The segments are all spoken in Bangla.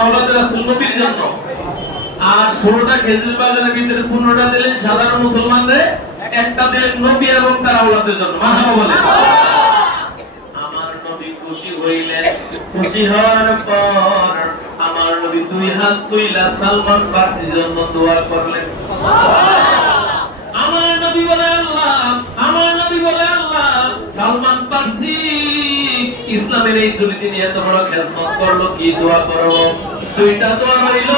আওলাদে রাসূল নবীর জন্য, আর 16টা খেজুর বাগানের ভিতরে 15টা দিলেন সাধারণ মুসলমানদের, একটা দিলেন নবী এবং তার আওলাদের জন্য। মারহাবা বলেন। আমার নবী খুশি হইলেন, খুশি হওয়ার পর আমার নবী দুই হাত তুইলা সালমান ফারসির জন্য দোয়া করলেন। আমার নবী বলে আল্লাহ, আমার নবী বলে আল্লাহ, সালমান ফারসি ইসলামের এই দুর্দিনে এত বড় খেদমত করলো, কি দোয়া করব? দুইটা দোয়া হইল,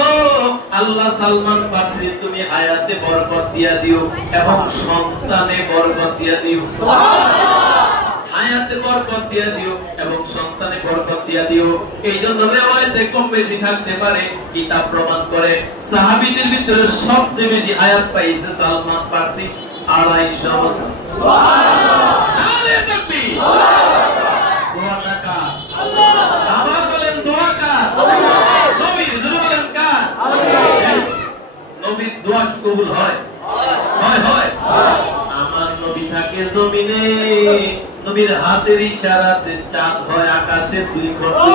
আল্লাহ সালমান ফারসি তুমি হায়াতে বরকত দিয়া দিও এবং সন্তানে বরকত দিয়া দিও। সুবহানাল্লাহ। হায়াতে বরকত দিয়া দিও এবং সন্তানে বরকত দিয়া দিও। এই জন্য রিওয়ায়েতে কম বেশি থাকতে পারে, কিতাব প্রমাণ করে সাহাবীদের ভিতরে সবচেয়ে বেশি হায়াত পাইছে সালমান ফারসি, 250 বছর। সুবহানাল্লাহ। নারে তাকবীর। দোয়াটা কার? আল্লাহ। আবার বলেন দোয়া কার? আল্লাহ। নবীর জন্য বলেন কার? আল্লাহ। নবীর দোয়া কি কবুল হয়? হয় হয়। আমার নবী থাকে জমিনে, নবীর হাতের ইশারাতে চাঁদ হয় আকাশে 2 কোটি।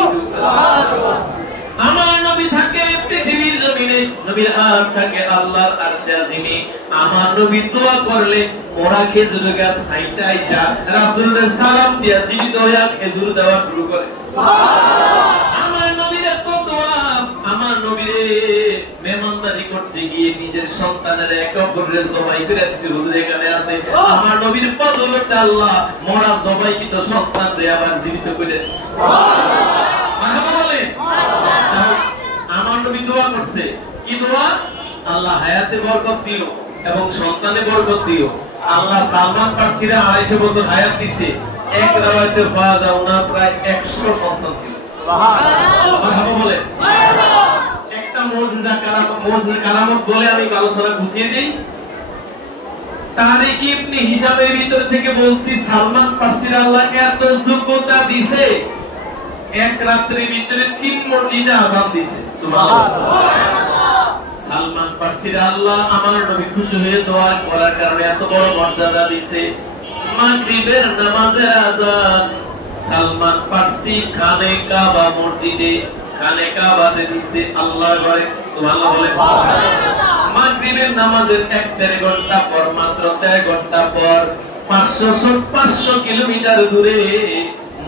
আমার নবী থাকে পৃথিবীর জমিনে, নবীর হাত থাকে আল্লাহর আরশে আজিমে। আমার নবী দোয়া করলে ওরা খেজুর গাছ হাইতে আইসা রাসূলের সালাম দিয়া জীবিত হইয়া খেজুর দেওয়া শুরু করে। সুবহানাল্লাহ। আমার নবীর এত দোয়া, আমার নবীরে মেহমানদারি করতে গিয়ে নিজের সন্তানের এক অপরের জবাই করে দিতে হুজুর এখানে আছে। আমার নবীর বদৌলতে আল্লাহ মরা জবাইকৃত সন্তানরে আবার জীবিত করে দিয়েছে। সুবহানাল্লাহ। মারহাবা বলেন। আমার নবী দোয়া করছে, কি দোয়া? আল্লাহ হায়াতে বরকত দিও এবং সন্তানে বরকত দিও। আল্লাহ সালমান ফারসির 250 বছর হায়াত দিয়েছে। এক রাওয়ায়াতে পাওয়া যায় ওনার প্রায় 100 সন্তান ছিল। সুবহানাল্লাহ। মারহাবা বলেন। একটা মুজিজা কারামত বলে আমি আলোচনা গুছিয়ে দেই। তারিখ ইবনে হিসাবের ভিতর থেকে বলছি, সালমান ফারসির আল্লাহ এত যোগ্যতা দিয়েছে, এক রাত্রির ভিতরে 3 মসজিদে আযান দিয়েছে। সুবহানাল্লাহ। সালমান ফারসির আল্লাহ আমার নবী খুশি হয়ে দোয়া করার কারণে এত বড় মর্যাদা দিয়েছে। মাগরিবের নামাজের আযান সালমান ফারসি খানে কাবা মসজিদে, খানে কাবাতে দিয়েছে, আল্লাহর ঘরে। সুবহানাল্লাহ বলে। মাগরিবের নামাজের 1-1.5 ঘন্টা পর, মাত্র 1.5 ঘন্টা পর 500 কিলোমিটার দূরে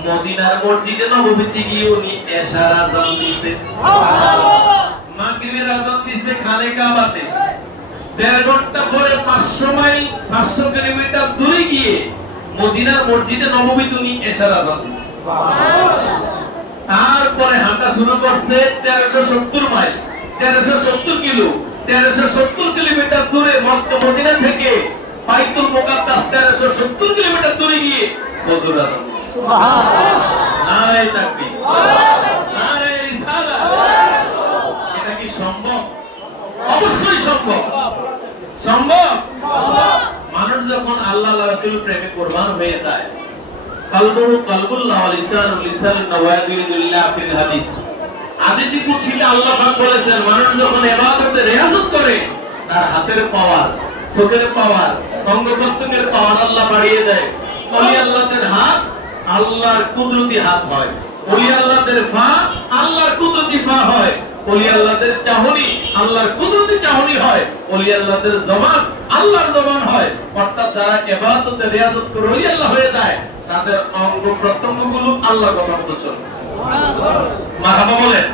মদিনার মসজিদে নববীতে গিয়ে উনি এশার আযান দিয়েছে। সুবহানাল্লাহ। মাগরিবের আযান দিয়েছে খানে কাবাতে, 1.5 ঘন্টা পরে 500 কিলোমিটার দূরে গিয়ে মদিনার মসজিদে নববীতে উনি এশার আযান দিয়েছে। সুবহানাল্লাহ। তারপরে হাঁটা শুরু করছে 1370 মাইল, 1370 কিলো, 1370 কিলোমিটার দূরে মক্কা মদিনা থেকে বাইতুল মুকাদ্দাস 1370 কিলোমিটার দূরে গিয়ে ফজর আযান। সুবহানাল্লাহ। নারে তাকবীর। নারে রিসালাত। এটা কি সম্ভব? অবশ্যই সম্ভব। সম্ভব। মানুষ যখন আল্লাহ ওয়া রাসূলের প্রেমে কুরবান হয়ে যায়, কালবুল্লাহ ওয়া লিসানুল নওয়াদিল্লাহ ফিল হাদিস, হাদিসে কুদসিতে আল্লাহ পাক বলেছেন, মানুষ যখন ইবাদতে রিয়াজত করে তার হাতের পাওয়ার, চোখের পাওয়ার, অঙ্গ প্রত্যঙ্গের পাওয়ার আল্লাহ বাড়িয়ে দেয়। ওলি আল্লাহদের হাত আল্লাহর কুদরতি হাত হয়, ওলি আল্লাহদের পা আল্লাহর কুদরতি পা হয়, ওলি আল্লাহদের চাহনি আল্লাহর কুদরতি চাহনি হয়, ওলি আল্লাহদের জবান আল্লাহর জবান হয়। অর্থাৎ যারা ইবাদতে রিয়াজত করে ওলি আল্লাহ হয়ে যায়, তাদের অঙ্গ প্রত্যঙ্গগুলো আল্লাহর কথা মতো চলে। সুবহানাল্লাহ। মারহাবা বলেন।